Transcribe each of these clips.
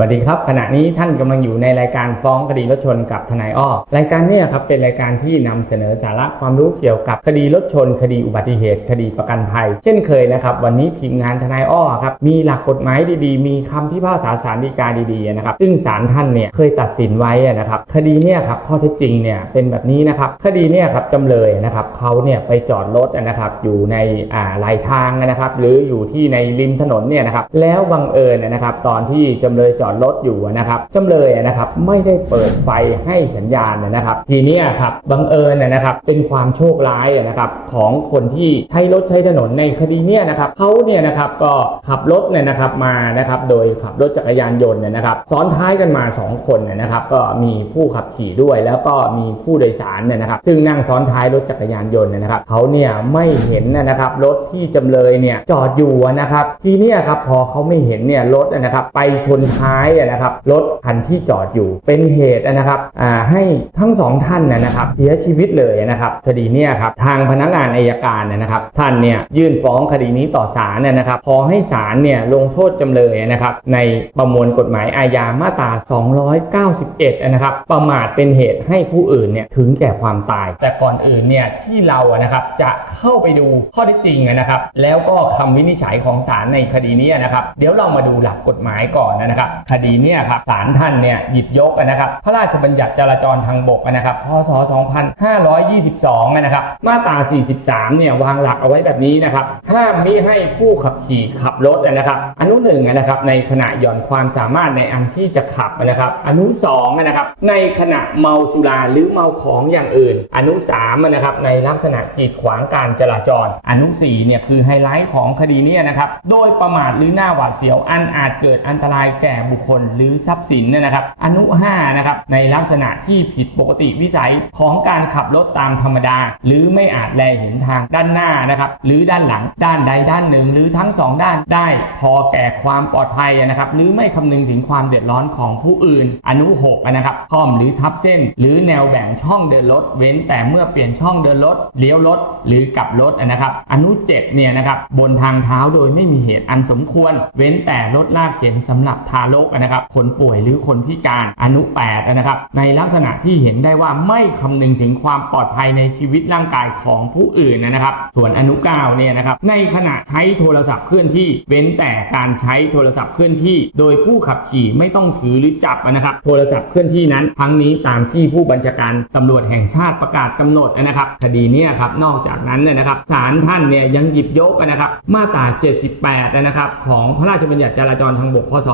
วัสดีครับขณะนี้ท่านกำลังอยู่ในรายการฟ้องคดีรถชนกับทนายอ้อรายการนี้ครับเป็นรายการที่นำเสนอสาระความรู้เกี่ยวกับคดีรถชน คดีอุบัติเหตุ คดีประกันภัย เช่นเคยนะครับ วันนี้ทีมงานทนายอ้อครับมีหลักกฎหมายดีๆ มีคำพิพากษาสารดีกาดีๆนะครับซึ่งศาลท่านเนี่ยเคยตัดสินไว้นะครับคดีเนี่ยครับข้อเท็จจริงเนี่ยเป็นแบบนี้นะครับคดีเนี่ยครับจำเลยนะครับเขาเนี่ยไปจอดรถนะครับอยู่ในอ่าลายทางนะครับหรืออยู่ที่ในริมถนนเนี่ยนะครับแล้วบังเอิญนะครับตอนที่จำเลยจอดรถอยู่นะครับจำเลยนะครับไม่ได้เปิดไฟให้สัญญาณนะครับ ทีนี้ครับบังเอิญนะครับเป็นความโชคร้ายนะครับของคนที่ใช้รถใช้ถนนในคดีเนี่ยนะครับเขาเนี่ยนะครับก็ขับรถเนี่ยนะครับมานะครับโดยขับรถจักรยานยนต์เนี่ยนะครับซ้อนท้ายกันมา 2 คนเนี่ยนะครับ ก็มีผู้ขับขี่ด้วย แล้วก็มีผู้โดยสารเนี่ยนะครับ ซึ่งนั่งซ้อนท้ายรถจักรยานยนต์เนี่ยนะครับเขาเนี่ยไม่เห็นนะครับรถที่จำเลยเนี่ยจอดอยู่นะครับ ทีนี้ครับพอเขาไม่เห็นเนี่ยรถนะครับไปชนท้ายนะครับรถคันที่จอดอยู่เป็นเหตุนะครับให้ทั้งสองท่านนะนะครับเสียชีวิตเลยนะครับคดีนี่ยครับทางพนักงานอายการเนยนะครับ ท่านเนี่ยยื่นฟ้องคดีนี้ต่อศาลเนี่ยนะครับขอให้ศาลเนี่ยลงโทษจำเลยนะครับในประมวลกฎหมายอาญามาตรา 291 นะครับ ประมาทเป็นเหตุให้ผู้อื่นเนี่ยถึงแก่ความตาย แต่ก่อนอื่นเนี่ยที่เราอะนะครับจะเข้าไปดูข้อเท็จจริงนะครับ แล้วก็คำวินิจฉัยของศาลในคดีนี้นะครับ เดี๋ยวเรามาดูหลักกฎหมายก่อนนะครับคดีเนี่ยครับศาลท่านเนี่ยหยิบยกนะครับพระราชบัญญัติจราจรทางบกนะครับพศ 2522 นะครับ มาตรา 43 เนี่ยวางหลักเอาไว้แบบนี้นะครับ ห้ามมิให้ผู้ขับขี่ขับรถนะครับ อนุหนึ่งนะครับ ในขณะหย่อนความสามารถในอันที่จะขับนะครับ อนุสองนะครับ ในขณะเมาสุราหรือเมาของอย่างอื่น อนุสามนะครับ ในลักษณะกีดขวางการจราจร อนุสี่เนี่ยคือไฮไลท์ของคดีเนี้นะครับ โดยประมาทหรือหน้าหวาดเสียวอันอาจเกิดอันตรายแก่บุคคลหรือทรัพย์สินเนยนะครับ อนุ5นะครับในลักษณะที่ผิดปกติวิสัยของการขับรถตามธรรมดา หรือไม่อาจแลเห็นทางด้านหน้านะครับหรือด้านหลังด้านใดด้านหนึ่ง หรือทั้งสองด้านได้พอแก่ความปลอดภัยนะครับหรือไม่คำนึงถึงความเดือดร้อนของผู้อื่น อนุ6นะครับค่อมหรือทับเส้น หรือแนวแบ่งช่องเดินรถเว้น แต่เมื่อเปลี่ยนช่องเดินรถเลี้ยวรถหรือกลับรถนะครับอนุ7เนี่ยนะครับบนทางเท้าโดยไม่มีเหตุอันสมควร เว้นแต่รถลากเข็นสำหรับทารกนะครับคนป่วยหรือคนพิการอนุ8นะครับในลักษณะที่เห็นได้ว่าไม่คำนึงถึงความปลอดภัยในชีวิตร่างกายของผู้อื่นนะครับ ส่วนอนุ9เนี่ยนะครับในขณะใช้โทรศัพท์เคลื่อนที่เว้นแต่การใช้โทรศัพท์เคลื่อนที่ โดยผู้ขับขี่ไม่ต้องถือหรือจับนะครับ โทรศัพท์เคลื่อนที่นั้น ทั้งนี้ตามที่ผู้บัญชาการตำรวจแห่งชาติประกาศกำหนดนะครับคดีเนี้ครับนอกจากนั้นเนี่ยนะครับศาลท่านเนี่ยยังหยิบยกนะครับมาตรา 78 นะครับของพระราชบัญญัติจราจรทางบกพศ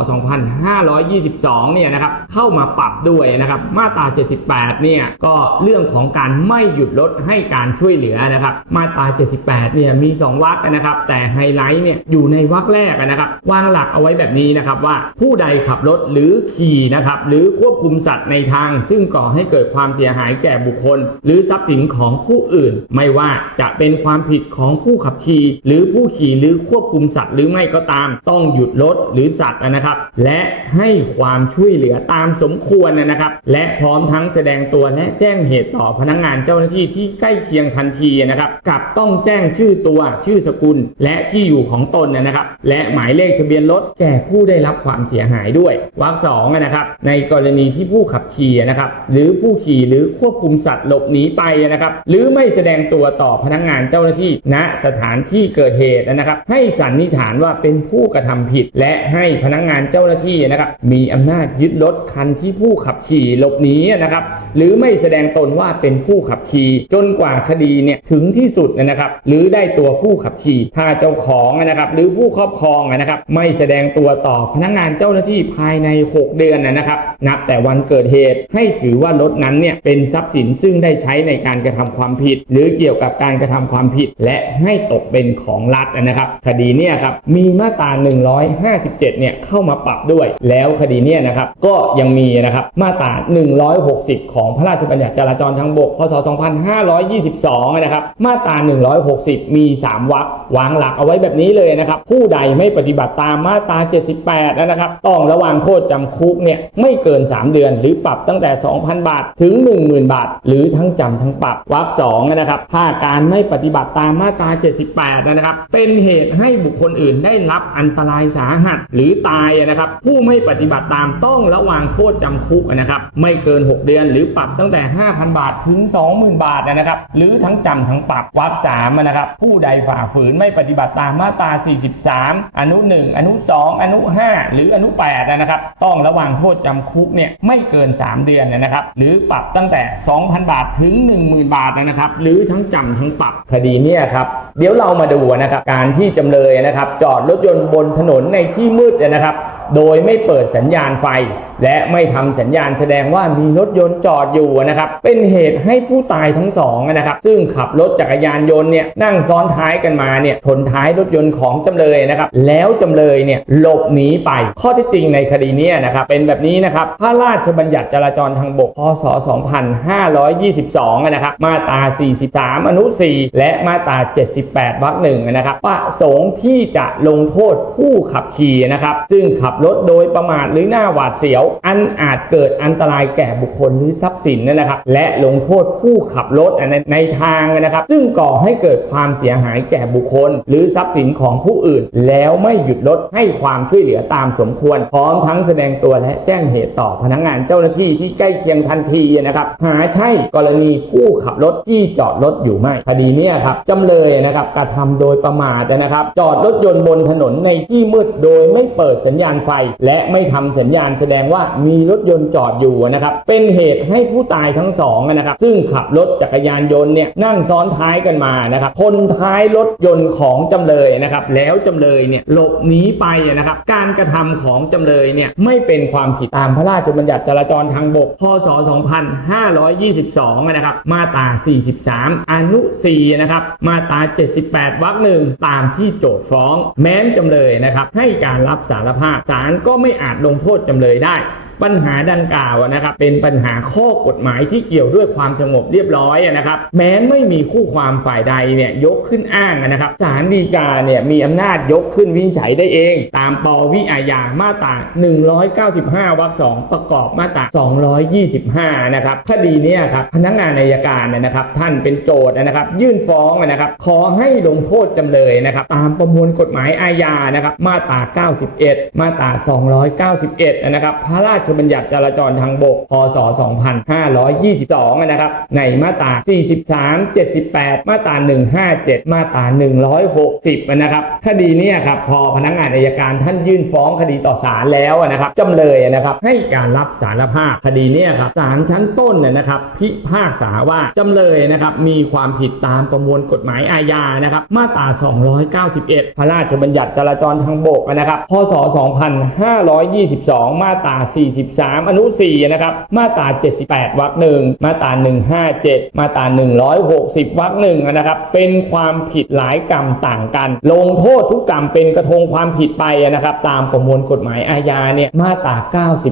2522 เนี่ยนะครับเข้ามาปรับด้วยนะครับมาตรา 78 เนี่ยก็เรื่องของการไม่หยุดรถให้การช่วยเหลือนะครับมาตรา 78 เนี่ยมี 2วรรคนะครับแต่ไฮไลท์เนี่ยอยู่ในวรรคแรกนะครับวางหลักเอาไว้แบบนี้นะครับว่าผู้ใดขับรถหรือขี่นะครับหรือควบคุมสัตว์ในทาง ซึ่งก่อให้เกิดความเสียหายแก่บุคคล หรือทรัพย์สินของผู้อื่น ไม่ว่าจะเป็นความผิดของผู้ขับขี่หรือผู้ขี่หรือควบคุมสัตว์หรือไม่ก็ตาม ต้องหยุดรถหรือสัตว์นะครับ และให้ความช่วยเหลือตามสมควรนะครับ และพร้อมทั้งแสดงตัวและแจ้งเหตุต่อพนักงานเจ้าหน้าที่ที่ใกล้เคียงทันทีนะครับกับต้องแจ้งชื่อตัวชื่อสกุล และที่อยู่ของตนนะครับ และหมายเลขทะเบียนรถแก่ผู้ได้รับความเสียหายด้วยวรรคสองนะครับ ในกรณีที่ผู้ขับขี่นะครับ หรือผู้ขี่หรือควบคุมสัตว์หลบหนีไปนะครับ หรือไม่แสดงตัวต่อพนักงานเจ้าหน้าที่ณสถานที่เกิดเหตุนะครับ ให้สันนิษฐานว่าเป็นผู้กระทำผิด และให้พนักงานเจ้าหน้าที่นะครับมีอำนาจยึดรถคันที่ผู้ขับขี่หลบหนีนะครับหรือไม่แสดงตนว่าเป็นผู้ขับขี่จนกว่าคดีเนี่ยถึงที่สุดนะครับ หรือได้ตัวผู้ขับขี่ถ้าเจ้าของนะครับ หรือผู้ครอบครองนะครับ ไม่แสดงตัวต่อพนักงานเจ้าหน้าที่ภายใน 6 เดือนนะครับ นับแต่วันเกิดเหตุให้ถือว่ารถนั้นเนี่ยเป็นทรัพย์สินซึ่งได้ใช้ในการกระทำความผิด หรือเกี่ยวกับการกระทำความผิด และให้ตกเป็นของรัฐนะครับ คดีเนี่ยครับมีมาตรา 157 เนี่ยเข้ามาปรับด้วยด้วย แล้วคดีเนี้นะครับก็ยังมีนะครับมาตรา 160 ของพระราชบัญญัติจราจรทางบก พศ 2522 นะครับ มาตรา 160 มี 3วรรควางหลักเอาไว้แบบนี้เลยนะครับ ผู้ใดไม่ปฏิบัติตามมาตรา 78 นะครับ ต้องระวังโทษจำคุกเนี่ยไม่เกิน 3 เดือน หรือปรับตั้งแต่ 2,000 บาท ถึง 10,000 บาท หรือทั้งจำทั้งปรับวรรคสองนะครับ ถ้าการไม่ปฏิบัติตามมาตรา 78 นะครับ เป็นเหตุให้บุคคลอื่นได้รับอันตรายสาหัสหรือตายนะครับผูู้้ไม่ปฏิบัติตามต้องระวังโทษจำคุกนะครับไม่เกิน 6 เดือนหรือปรับตั้งแต่ 5,000 บาทถึง 20,000 บาทนะครับหรือทั้งจำทั้งปรับวรรคสามนะครับผู้ใดฝ่าฝืนไม่ปฏิบัติตามมาตรา 43 อนุ 1 อนุ 2 อนุ 5 หรืออนุ 8 นะครับ ต้องระวังโทษจำคุกเนี่ยไม่เกิน 3 เดือนนะครับหรือปรับตั้งแต่ 2,000 บาทถึง 10,000 บาทนะครับหรือทั้งจำทั้งปรับคดีเนี่ยครับเดี๋ยวเรามาดูนะครับการที่จำเลยนะครับจอดรถยนต์บนถนนในที่มืดนะครับ โดยไม่เปิดสัญญาณไฟ และไม่ทำสัญญาณแสดงว่ามีรถยนต์จอดอยู่นะครับเป็นเหตุให้ผู้ตายทั้งสองนะครับซึ่งขับรถจักรยานยนต์เนี่ยนั่งซ้อนท้ายกันมาเนี่ยชนท้ายรถยนต์ของจำเลยนะครับแล้วจำเลยเนี่ยหลบหนีไป ข้อที่จริงในคดีนี้นะครับเป็นแบบนี้นะครับพระราชบัญญัติจราจรทางบกพศ 2522 นะครับมาตรา 43 อนุ 4 และมาตรา 78 วรรคหนึ่งนะครับประสงค์ที่จะลงโทษผู้ขับขี่นะครับซึ่งขับรถโดยประมาทหรือหน้าหวาดเสียวอันอาจเกิดอันตรายแก่บุคคลหรือทรัพย์สินนะครับ และลงโทษผู้ขับรถในในทางนะครับ ซึ่งก่อให้เกิดความเสียหายแก่บุคคล หรือทรัพย์สินของผู้อื่น แล้วไม่หยุดรถให้ความช่วยเหลือตามสมควร พร้อมทั้งแสดงตัวและแจ้งเหตุต่อพนักงานเจ้าหน้าที่ที่ใกล้เคียงทันทีนะครับ หาใช่กรณีผู้ขับรถที่จอดรถอยู่ไม่คดีเนี้ครับจำเลยนะครับกระทำโดยประมาทนะครับ จอดรถยนต์บนถนนในที่มืดโดยไม่เปิดสัญญาณไฟ และไม่ทำสัญญาณแสดงว่ามีรถยนต์จอดอยู่นะครับเป็นเหตุให้ผู้ตายทั้งสองนะครับซึ่งขับรถจักรยานยนต์เนี่ยนั่งซ้อนท้ายกันมานะครับชนท้ายรถยนต์ของจำเลยนะครับแล้วจำเลยเนี่ยหลบหนีไปนะครับการกระทำของจำเลยเนี่ยไม่เป็นความผิดตามพระราชบัญญัติจราจรทางบกพศ 2522 นะครับมาตรา 43 อนุ 4 นะครับมาตรา 78 วรรคหนึ่งตามที่โจทก์ฟ้อง แม้นจำเลยนะครับให้การรับสารภาพศาลก็ไม่อาจลงโทษจำเลยได้ ปัญหาดังกล่าวนะครับเป็นปัญหาข้อกฎหมายที่เกี่ยวด้วยความสงบเรียบร้อยนะครับ แม้ไม่มีคู่ความฝ่ายใดเนี่ยยกขึ้นอ้างนะครับศาลฎีกาเนี่ยมีอำนาจยกขึ้นวินิจฉัยได้เอง ตามปวิอาญามาตรา 195 วรรคสองประกอบมาตรา 225 นะครับคดีนี้ครับพนักงานอัยการนะครับ ท่านเป็นโจทย์นะครับ ยื่นฟ้องนะครับขอให้ลงโทษจำเลยนะครับ ตามประมวลกฎหมายอาญานะครับ มาตรา 91 มาตรา 291 นะครับ พระราชบัญญัติจราจรทางบก พศ 2522 นะครับ ในมาตรา 43 78 มาตรา 157 มาตรา 160 นะครับ คดีนี้ครับ พอพนักงานอัยการท่านยื่นฟ้องคดีต่อศาลแล้วนะครับจำเลยนะครับให้การรับสารภาพคดีนี้ครับศาลชั้นต้นเนี่ยนะครับ พิพากษาว่าจำเลยนะครับมีความผิดตามประมวลกฎหมายอาญานะครับมาตรา 291 พระราชบัญญัติจราจรทางบกนะครับ พศ 2522 มาตรา43 อนุ 4 นะครับ มาตรา 78 วรรคหนึ่งมาตรา 157 มาตรา 160 วรรคหนึ่งนะครับ เป็นความผิดหลายกรรมต่างกัน ลงโทษทุกกรรมเป็นกระทงความผิดไปนะครับ ตามประมวลกฎหมายอาญาเนี่ย มาตรา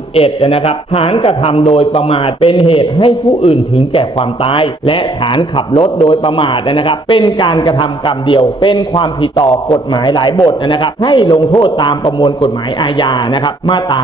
91 นะครับ ฐานกระทำโดยประมาทเป็นเหตุให้ผู้อื่นถึงแก่ความตาย และฐานขับรถโดยประมาทนะครับ เป็นการกระทำกรรมเดียว เป็นความผิดต่อกฎหมายหลายบทนะครับ ให้ลงโทษตามประมวลกฎหมายอาญานะครับ มาตรา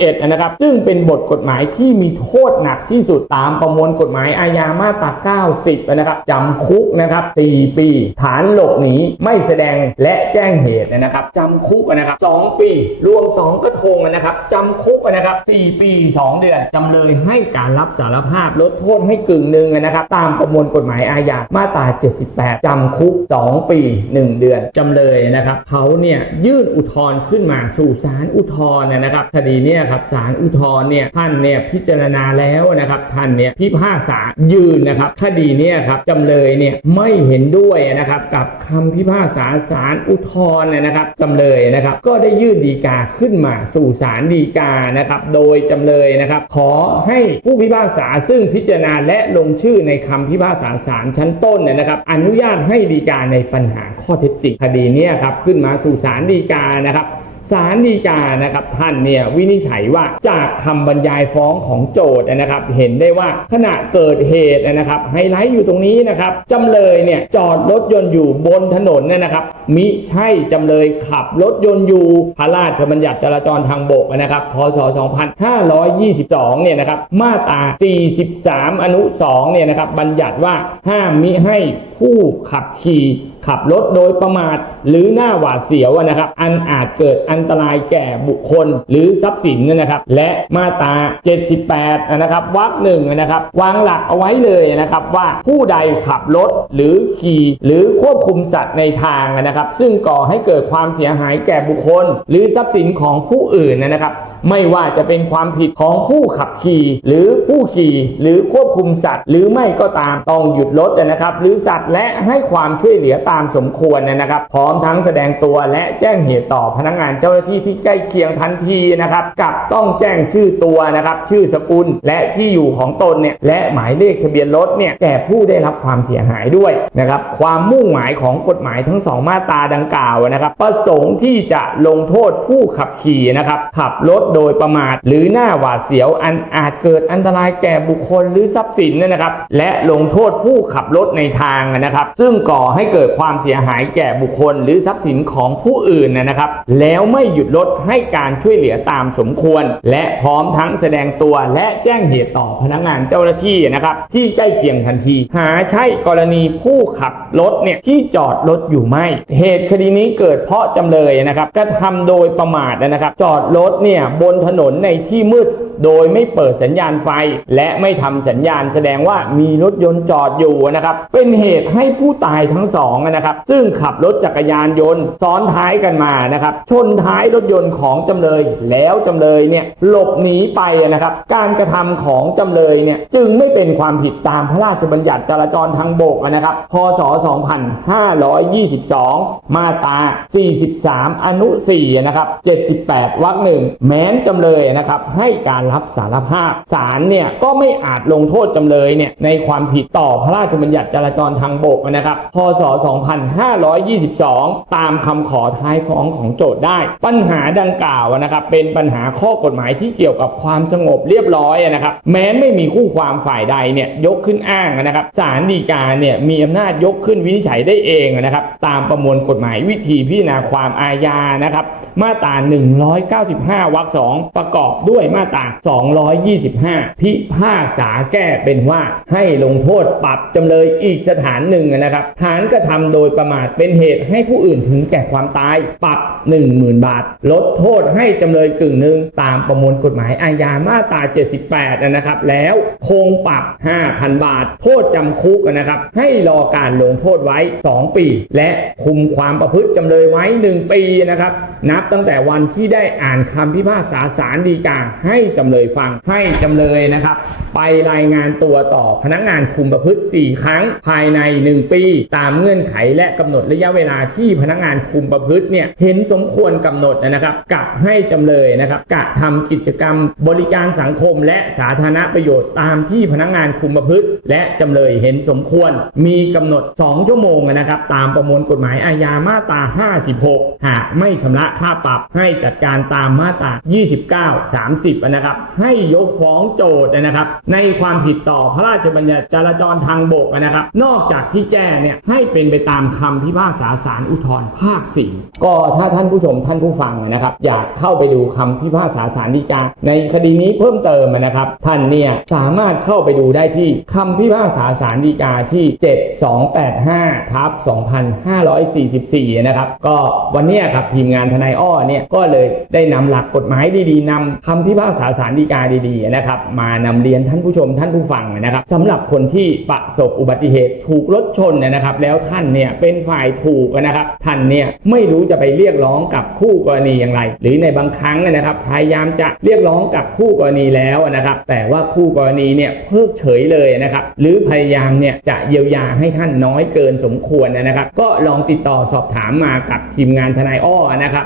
291นะครับ ซึ่งเป็นบทกฎหมายที่มีโทษหนักที่สุดตามประมวลกฎหมายอาญามาตรา 90 นะครับจำคุกนะครับ 4 ปี ฐานหลบหนีไม่แสดงและแจ้งเหตุนะครับจำคุกนะครับ 2 ปี รวม 2 กระทงนะครับจำคุกนะครับ 4 ปี 2 เดือนจำเลยให้การรับสารภาพลดโทษให้กึ่งหนึ่งนะครับ ตามประมวลกฎหมายอาญามาตรา 78 จำคุก 2 ปี 1 เดือนจำเลยนะครับเขาเนี่ยยื่นอุทธรณ์ขึ้นมาสู่ศาลอุทธรณ์นะครับคดีเนี่ยครับศาลอุทธรณ์เนี่ยท่านเนี่ยพิจารณาแล้วนะครับท่านเนี่ยพิพากษายืนนะครับคดีเนี่ยครับจำเลยเนี่ยไม่เห็นด้วยนะครับกับคำพิพากษาศาลอุทธรณ์นะครับจำเลยนะครับก็ได้ยื่นฎีกาขึ้นมาสู่ศาลฎีกานะครับโดยจำเลยนะครับขอให้ผู้พิพากษาซึ่งพิจารณาและลงชื่อในคำพิพากษาศาลชั้นต้นเนี่ยนะครับอนุญาตให้ฎีกาในปัญหาข้อเท็จจริงคดีเนี้ครับขึ้นมาสู่ศาลฎีกานะครับ ศาลฎีกานะครับท่านเนี่ยวินิจฉัยว่าจากคำบรรยายฟ้องของโจทย์นะครับ เห็นได้ว่าขณะเกิดเหตุนะครับไฮไลท์อยู่ตรงนี้นะครับจำเลยเนี่ยจอดรถยนต์อยู่บนถนนเนี่ยนะครับ มิใช่จำเลยขับรถยนต์อยู่พระราชบัญญัติจราจรทางบกนะครับพศ 2522 เนี่ยนะครับมาตรา 43 อนุ 2 เนี่ยนะครับบัญญัติว่าห้ามมิให้ผู้ขับขี่ ขับรถโดยประมาทหรือหน้าหวาดเสียวนะครับ อันอาจเกิดอันตรายแก่บุคคลหรือทรัพย์สินนะครับ และมาตรา 78 นะครับวรรคหนึ่งนะครับ วางหลักเอาไว้เลยนะครับว่าผู้ใดขับรถหรือขี่หรือควบคุมสัตว์ในทางนะครับ ซึ่งก่อให้เกิดความเสียหายแก่บุคคล หรือทรัพย์สินของผู้อื่นนะครับ ไม่ว่าจะเป็นความผิดของผู้ขับขี่ หรือผู้ขี่หรือควบคุมสัตว์ หรือไม่ก็ตามต้องหยุดรถนะครับ หรือสัตว์และให้ความช่วยเหลือตามามสมควรนะครับ พร้อมทั้งแสดงตัวและแจ้งเหตุต่อพนักงานเจ้าหน้าที่ที่ใกล้เคียงทันทีนะครับกับต้องแจ้งชื่อตัวนะครับชื่อสกุลและที่อยู่ของตนเนี่ยและหมายเลขทะเบียนรถเนี่ยแก่ผู้ได้รับความเสียหายด้วยนะครับความมุ่งหมายของกฎหมายทั้งสองมาตราดังกล่าวนะครับ ประสงค์ที่จะลงโทษผู้ขับขี่นะครับขับรถโดยประมาท หรือหน้าหวาดเสียวอันอาจเกิดอันตรายแก่บุคคลหรือทรัพย์สินนะครับ และลงโทษผู้ขับรถในทางนะครับ ซึ่งก่อให้เกิดความเสียหายแก่บุคคล หรือทรัพย์สินของผู้อื่นนะครับ แล้วไม่หยุดรถให้การช่วยเหลือตามสมควร และพร้อมทั้งแสดงตัวและแจ้งเหตุต่อพนักงานเจ้าหน้าที่นะครับที่ใกล้เคียงทันที หาใช่กรณีผู้ขับรถเนี่ยที่จอดรถอยู่ไม่ เหตุคดีนี้เกิดเพราะจำเลยนะครับกระทำโดยประมาทนะครับ จอดรถเนี่ยบนถนนในที่มืด โดยไม่เปิดสัญญาณไฟ และไม่ทำสัญญาณแสดงว่ามีรถยนต์จอดอยู่นะครับ เป็นเหตุให้ผู้ตายทั้งสองนะครับ ซึ่งขับรถจักรยานยนต์ซ้อนท้ายกันมานะครับ ชนท้ายรถยนต์ของจำเลย แล้วจำเลยเนี่ยหลบหนีไปนะครับ การกระทำของจำเลยเนี่ยจึงไม่เป็นความผิดตามพระราชบัญญัติจราจรทางบกนะครับ พศ 2522 มาตรา 43 อนุ 4 นะครับ 78 วรรคหนึ่งแม้นจำเลยนะครับให้การรับสารภาพศาลเนี่ยก็ไม่อาจลงโทษจำเลยเนี่ยในความผิดต่อพระราชบัญญัติจราจรทางบกนะครับพศ 2522 ตามคำขอท้ายฟ้องของโจทย์ได้ ปัญหาดังกล่าวนะครับเป็นปัญหาข้อกฎหมายที่เกี่ยวกับความสงบเรียบร้อยนะครับแม้ไม่มีคู่ความฝ่ายใดเนี่ยยกขึ้นอ้างนะครับศาลฎีกาเนี่ยมีอำนาจยกขึ้นวินิจฉัยได้เองนะครับตามประมวลกฎหมายวิธีพิจารณาความอาญานะครับมาตรา 195 วรรคสองประกอบด้วยมาตรา225 พิพากษาแก้เป็นว่าให้ลงโทษปรับจำเลยอีกสถานหนึ่งนะครับ ฐานกระทำโดยประมาทเป็นเหตุให้ผู้อื่นถึงแก่ความตาย ปรับ 10,000 บาท ลดโทษให้จำเลยกึ่งหนึ่งตามประมวลกฎหมายอาญามาตรา 78 นะครับ แล้วคงปรับ 5,000 บาท โทษจำคุกนะครับ ให้รอการลงโทษไว้ 2 ปี และคุมความประพฤติจำเลยไว้ 1 ปีนะครับนับตั้งแต่วันที่ได้อ่านคำพิพากษาศาลฎีกาให้จำเลยฟังให้จำเลยนะครับ ไปรายงานตัวต่อพนักงานคุมประพฤติ 4 ครั้งภายใน 1 ปี ตามเงื่อนไขและกำหนดระยะเวลาที่พนักงานคุมประพฤติเนี่ยเห็นสมควรกำหนดนะครับ กับให้จำเลยนะครับกระทำกิจกรรมบริการสังคม และสาธารณประโยชน์ตามที่พนักงานคุมประพฤติ และจำเลยเห็นสมควรมีกำหนด 2 ชั่วโมงนะครับ ตามประมวลกฎหมายอาญามาตรา 56 หากไม่ชำระค่าปรับให้จัดการตามมาตรา 29 30 นะครับ ให้ยกฟ้องโจทย์นะครับ ในความผิดต่อพระราชบัญญัติจราจรทางบกนะครับ นอกจากที่แจ้เนี่ยให้เป็นไปตามคำพิพากษาศาลอุทธรภาค 4 ก็ถ้าท่านผู้ชมท่านผู้ฟังนะครับ อยากเข้าไปดูคำพิพากษาศาลฎีกาในคดีนี้เพิ่มเติมนะครับ ท่านเนี่ยสามารถเข้าไปดูได้ที่คำพิพากษาศาลฎีกาที่ 7285ทับ2544 นะครับ ก็วันนี้ครับทีมงานทนายอ้อเนี่ยก็เลยได้นำหลักกฎหมายดีๆนำคำพิพากษาศาลฎีกาดีๆนะครับมานำเรียนท่านผู้ชมท่านผู้ฟังนะครับสำหรับคนที่ประสบอุบัติเหตุถูกรถชนนะครับ แล้วท่านเนี่ยเป็นฝ่ายถูกนะครับท่านเนี่ยไม่รู้จะไปเรียกร้องกับคู่กรณีอย่างไร หรือในบางครั้งนะครับพยายามจะเรียกร้องกับคู่กรณีแล้วนะครับแต่ว่าคู่กรณีเนี่ยเพิกเฉยเลยนะครับหรือพยายามเนี่ยจะเยียวยาให้ท่านน้อยเกินสมควรนะครับ ก็ลองติดต่อสอบถามมากับทีมงานทนายอ้อนะครับ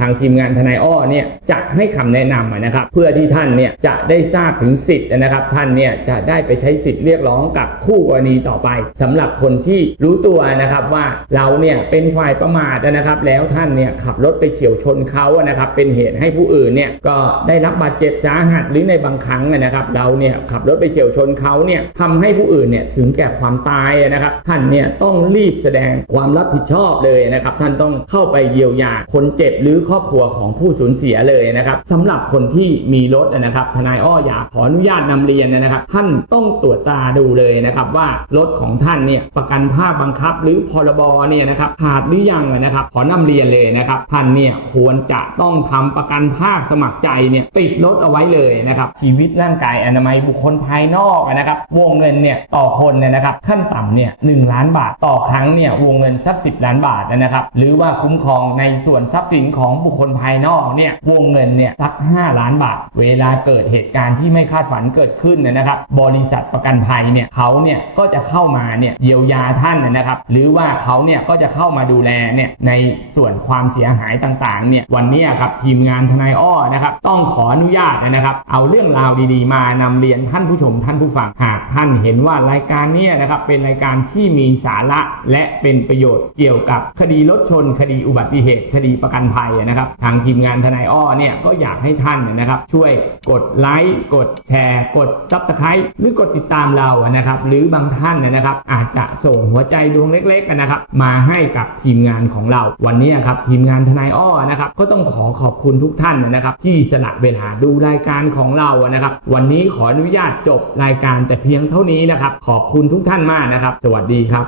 ทางทีมงานทนายอ้อเนี่ยจะให้คำแนะนำนะครับ เพื่อที่ท่านเนี่ยจะได้ทราบถึงสิทธิ์นะครับ ท่านเนี่ยจะได้ไปใช้สิทธิ์เรียกร้องกับคู่กรณีต่อไปสำหรับคนที่รู้ตัวนะครับว่าเราเนี่ยเป็นฝ่ายประมาทนะครับ แล้วท่านเนี่ยขับรถไปเฉียวชนเขานะครับเป็นเหตุให้ผู้อื่นเนี่ยก็ได้รับบาดเจ็บสาหัสหรือในบางครั้งนะครับ เราเนี่ยขับรถไปเฉียวชนเขาเนี่ยทำให้ผู้อื่นเนี่ยถึงแก่ความตายนะครับ ท่านเนี่ยต้องรีบแสดงความรับผิดชอบเลยนะครับ ท่านต้องเข้าไปเยียวยาคนเจ็บหรือครอบครัวของผู้สูญเสียเลยนะครับสำหรับคนที่มีรถนะครับทนายอ้ออยากขออนุญาตนำเรียนนะครับ ท่านต้องตรวจตาดูเลยนะครับว่ารถของท่านเนี่ยประกันภาคบังคับ หรือพรบเนี่ยนะครับขาดหรือยังนะครับ ขอนำเรียนเลยนะครับท่านเนี่ยควรจะต้องทำประกันภาคสมัครใจเนี่ยติดรถเอาไว้เลยนะครับชีวิตร่างกายอนามัยบุคคลภายนอกนะครับวงเงินเนี่ยต่อคนเนี่ยนะครับขั้นต่ำเนี่ยหล้านบาท ต่อครั้งเนี่ยวงเงินสักสิล้านบาทนะครับหรือว่าคุ้มครองในส่วนทรัพย์สินของบุคคลภายนอกเนี่ยวงเงินเนี่ยสัก 5 ล้านบาท เวลาเกิดเหตุการณ์ที่ไม่คาดฝันเกิดขึ้นเนยนะครับบริษัทประกันภัยเนี่ยเขาเนี่ยก็จะเข้ามาเนี่ยเยียวยาท่านนะครับหรือว่าเขาเนี่ยก็จะเข้ามาดูแลเนี่ยในส่วนความเสียหายต่างๆเนี่ยวันนี้ครับทีมงานทนายอ้อนะครับต้องขออนุญาตนะครับ เอาเรื่องราวดีๆ มานำเรียนท่านผู้ชมท่านผู้ฟังหากท่านเห็นว่ารายการเนี้นะครับเป็นรายการที่มีสาระและเป็นประโยชน์เกี่ยวกับคดีรถชน คดีอุบัติเหตุ คดีประกันภัยนะครับ ทางทีมงานทนายอ้อเนี่ยก็อยากให้ท่านนะครับช่วยกดไลค์กดแชร์ กดซับสไครต์หรือกดติดตามเรานะครับหรือบางท่านนะครับ อาจจะส่งหัวใจดวงเล็กๆนะครับ มาให้กับทีมงานของเราวันนี้ครับทีมงานทนายอ้อนะครับก็ต้องขอขอบคุณทุกท่านนะครับ ที่สละเวลาดูรายการของเรานะครับ วันนี้ขออนุญาตจบรายการแต่เพียงเท่านี้นะครับ ขอบคุณทุกท่านมากนะครับ สวัสดีครับ